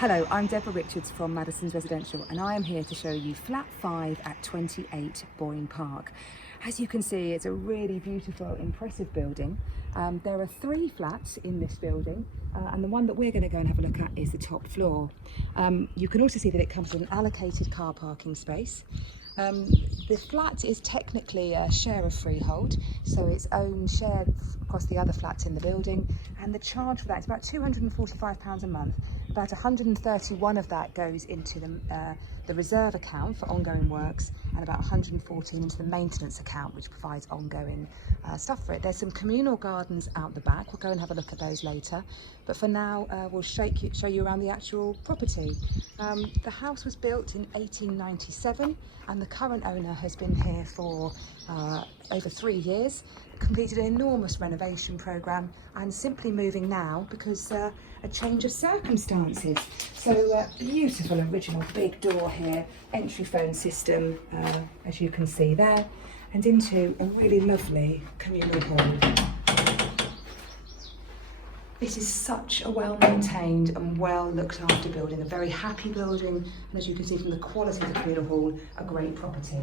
Hello, I'm Deborah Richards from Maddisons Residential and I am here to show you flat 5 at 28 Boyne Park. As you can see, it's a really beautiful, impressive building. There are 3 flats in this building and the one that we're going to go and have a look at is the top floor. You can also see that it comes with an allocated car parking space. The flat is technically a share of freehold, so it's owned shared across the other flats in the building, and the charge for that is about £245 a month. About 131 of that goes into the reserve account for ongoing works, and about 114 into the maintenance account, which provides ongoing stuff for it. There's some communal gardens out the back. We'll go and have a look at those later, but for now we'll show you around the actual property. The house was built in 1897 and the current owner has been here for over 3 years, completed an enormous renovation programme and simply moving now because a change of circumstances. So beautiful original big door here, entry phone system as you can see there, and into a really lovely communal hall. This is such a well-maintained and well looked after building, a very happy building, and as you can see from the quality of the communal hall, a great property.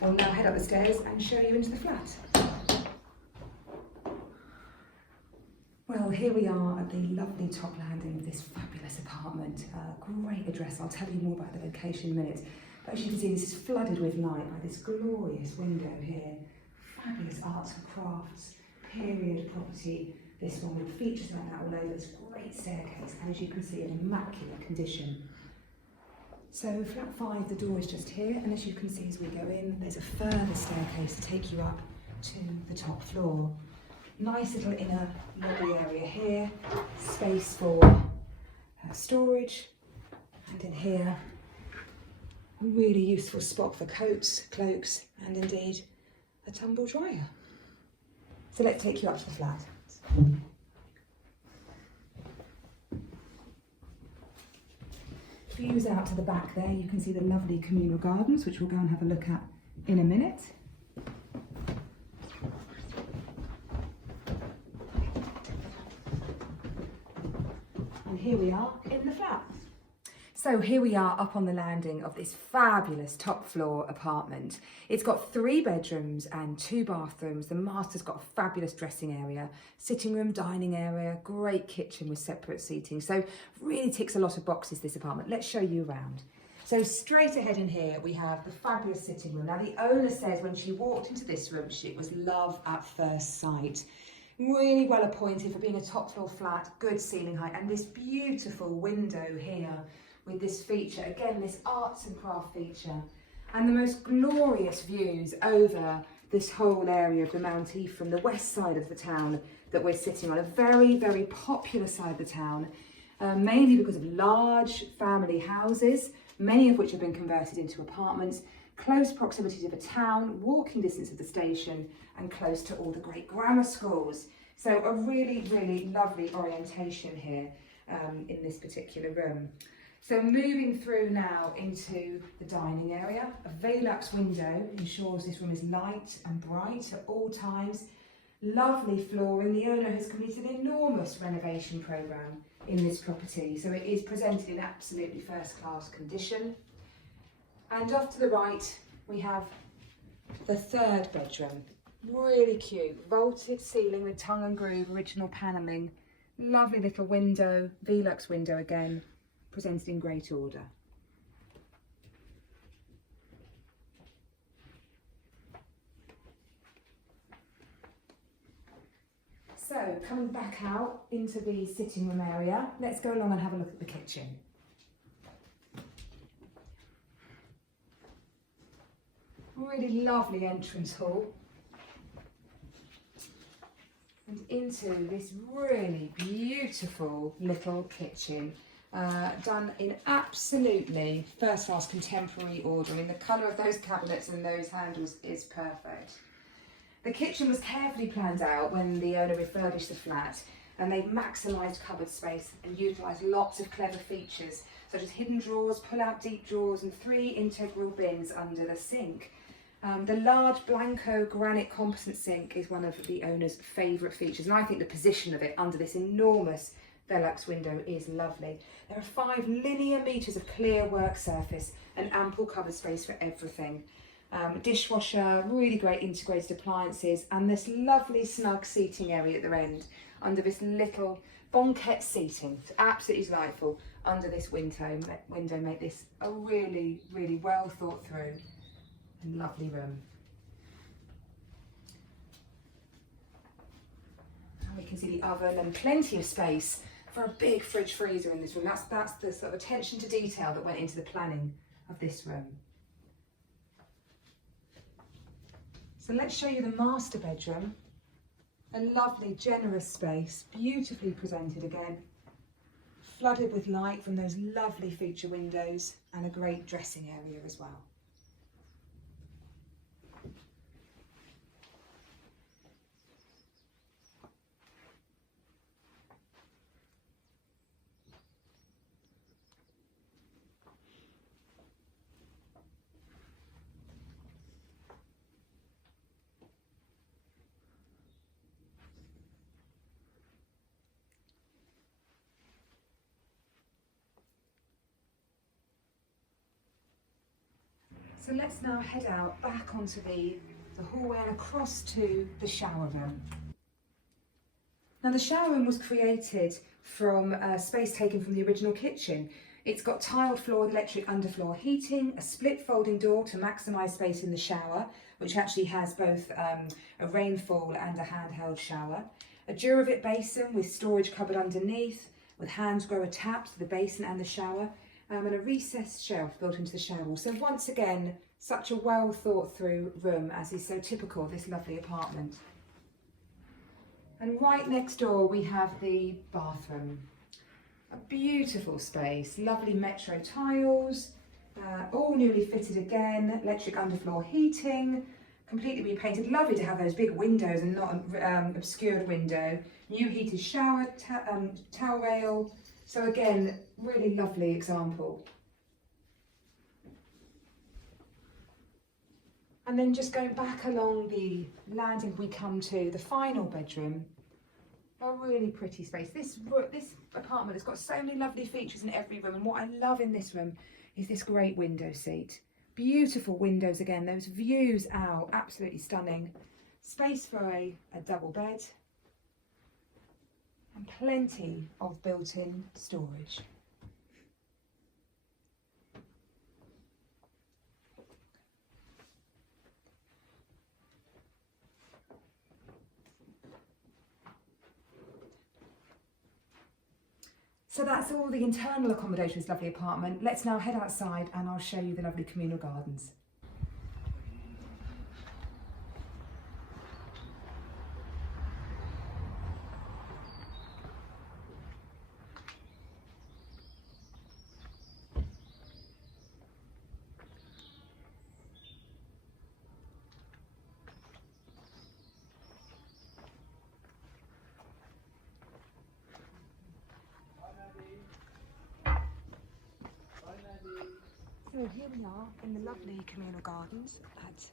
We'll now head up the stairs and show you into the flat. Well, here we are at the lovely top landing of this fabulous apartment. Great address, I'll tell you more about the location in a minute. But as you can see, this is flooded with light by this glorious window here. Fabulous arts and crafts, period property. This one with features like that all over, this great staircase, and as you can see, in immaculate condition. So flat 5, the door is just here, and as you can see as we go in, there's a further staircase to take you up to the top floor. Nice little inner lobby area here, space for storage, and in here, a really useful spot for coats, cloaks, and indeed a tumble dryer. So let's take you up to the flat. Views out to the back there, you can see the lovely communal gardens, which we'll go and have a look at in a minute. And here we are in the flat. So here we are up on the landing of this fabulous top floor apartment. It's got 3 bedrooms and 2 bathrooms. The master's got a fabulous dressing area, sitting room, dining area, great kitchen with separate seating. So really ticks a lot of boxes, this apartment. Let's show you around. So straight ahead in here, we have the fabulous sitting room. Now the owner says when she walked into this room, it was love at first sight. Really well appointed for being a top floor flat, good ceiling height, and this beautiful window here with this feature, again this arts and craft feature, and the most glorious views over this whole area of the Mountie from the west side of the town that we're sitting on, a very, very popular side of the town, mainly because of large family houses, many of which have been converted into apartments, close proximity to the town, walking distance of the station, and close to all the great grammar schools. So a really, really lovely orientation here in this particular room. So moving through now into the dining area, a Velux window ensures this room is light and bright at all times. Lovely flooring. The owner has completed an enormous renovation programme in this property, so it is presented in absolutely first-class condition. And off to the right, we have the 3rd bedroom. Really cute, vaulted ceiling with tongue and groove, original panelling. Lovely little window, Velux window again, presented in great order. So coming back out into the sitting room area, let's go along and have a look at the kitchen. Really lovely entrance hall. And into this really beautiful little kitchen. Done in absolutely first-class contemporary order. I mean, the colour of those cabinets and those handles is perfect. The kitchen was carefully planned out when the owner refurbished the flat, and they've maximised cupboard space and utilised lots of clever features, such as hidden drawers, pull-out deep drawers, and 3 integral bins under the sink. The large Blanco granite composite sink is one of the owner's favourite features, and I think the position of it under this enormous Velux window is lovely. There are 5 linear metres of clear work surface and ample cupboard space for everything. Dishwasher, really great integrated appliances, and this lovely snug seating area at the end under this little banquette seating. It's absolutely delightful under this window make this a really, really well thought through and lovely room. And we can see the oven and plenty of space for a big fridge freezer in this room. That's the sort of attention to detail that went into the planning of this room. So let's show you the master bedroom. A lovely, generous space, beautifully presented again, flooded with light from those lovely feature windows, and a great dressing area as well. So let's now head out back onto the hallway and across to the shower room. Now the shower room was created from space taken from the original kitchen. It's got tiled floor with electric underfloor heating, a split folding door to maximise space in the shower, which actually has both a rainfall and a handheld shower, a Duravit basin with storage cupboard underneath, with hand grower taps for the basin and the shower, and a recessed shelf built into the shower wall. So once again, such a well thought through room, as is so typical of this lovely apartment. And right next door we have the bathroom. A beautiful space, lovely metro tiles, all newly fitted again, electric underfloor heating, completely repainted. Lovely to have those big windows and not an obscured window. New heated shower, towel rail. So again, really lovely example. And then just going back along the landing, we come to the final bedroom. A really pretty space. This apartment has got so many lovely features in every room, and what I love in this room is this great window seat. Beautiful windows again, those views out, absolutely stunning. Space for a double bed, and plenty of built-in storage. So that's all the internal accommodation of this lovely apartment. Let's now head outside and I'll show you the lovely communal gardens. So here we are in the lovely communal gardens at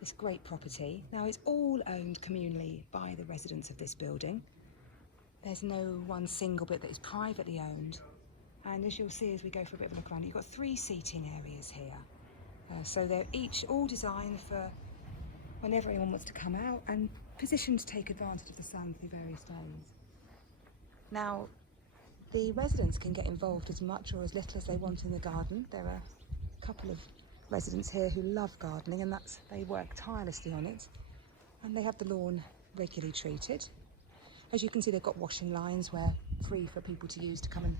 this great property. Now it's all owned communally by the residents of this building. There's no one single bit that is privately owned. And as you'll see as we go for a bit of a look around, you've got 3 seating areas here. So they're each all designed for whenever anyone wants to come out and positioned to take advantage of the sun through various days. Now, the residents can get involved as much or as little as they want in the garden. There are a couple of residents here who love gardening, and they work tirelessly on it. And they have the lawn regularly treated. As you can see, they've got washing lines where free for people to use to come and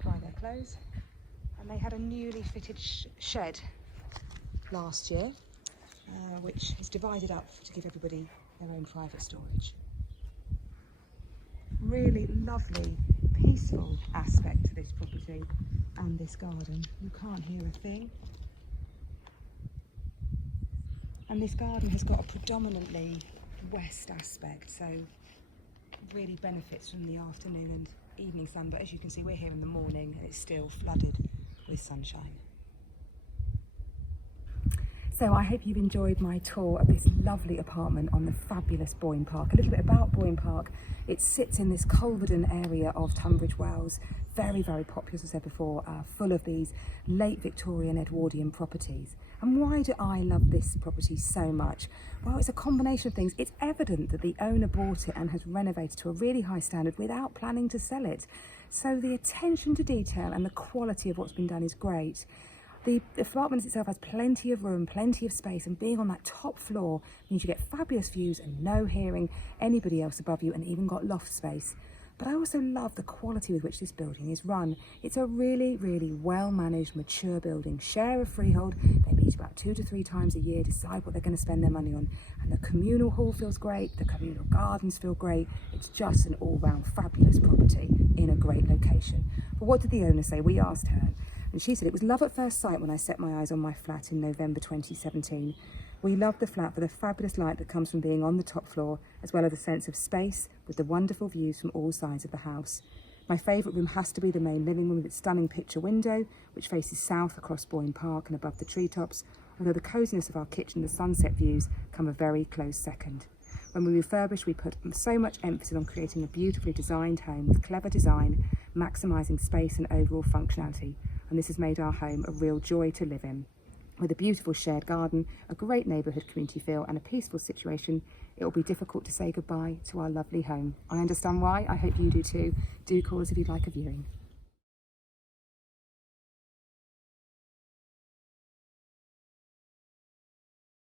dry their clothes. And they had a newly fitted shed last year, which is divided up to give everybody their own private storage. Really lovely, peaceful aspect to this property and this garden. You can't hear a thing. And this garden has got a predominantly west aspect, so it really benefits from the afternoon and evening sun. But as you can see, we're here in the morning and it's still flooded with sunshine. So I hope you've enjoyed my tour of this lovely apartment on the fabulous Boyne Park. A little bit about Boyne Park. It sits in this Culverden area of Tunbridge Wells. Very, very popular, as I said before, full of these late Victorian Edwardian properties. And why do I love this property so much? Well, it's a combination of things. It's evident that the owner bought it and has renovated to a really high standard without planning to sell it. So the attention to detail and the quality of what's been done is great. The apartment itself has plenty of room, plenty of space, and being on that top floor means you get fabulous views and no hearing anybody else above you, and even got loft space. But I also love the quality with which this building is run. It's a really, really well-managed, mature building. Share a freehold. They meet about 2 to 3 times a year, decide what they're going to spend their money on. And the communal hall feels great. The communal gardens feel great. It's just an all-round fabulous property in a great location. But what did the owner say? We asked her. And she said, it was love at first sight when I set my eyes on my flat in November 2017. We love the flat for the fabulous light that comes from being on the top floor, as well as a sense of space with the wonderful views from all sides of the house. My favourite room has to be the main living room with its stunning picture window, which faces south across Boyne Park and above the treetops, although the coziness of our kitchen and the sunset views come a very close second. When we refurbished, we put so much emphasis on creating a beautifully designed home with clever design, maximising space and overall functionality. And this has made our home a real joy to live in. With a beautiful shared garden, a great neighbourhood community feel and a peaceful situation, it will be difficult to say goodbye to our lovely home. I understand why. I hope you do too. Do call us if you'd like a viewing.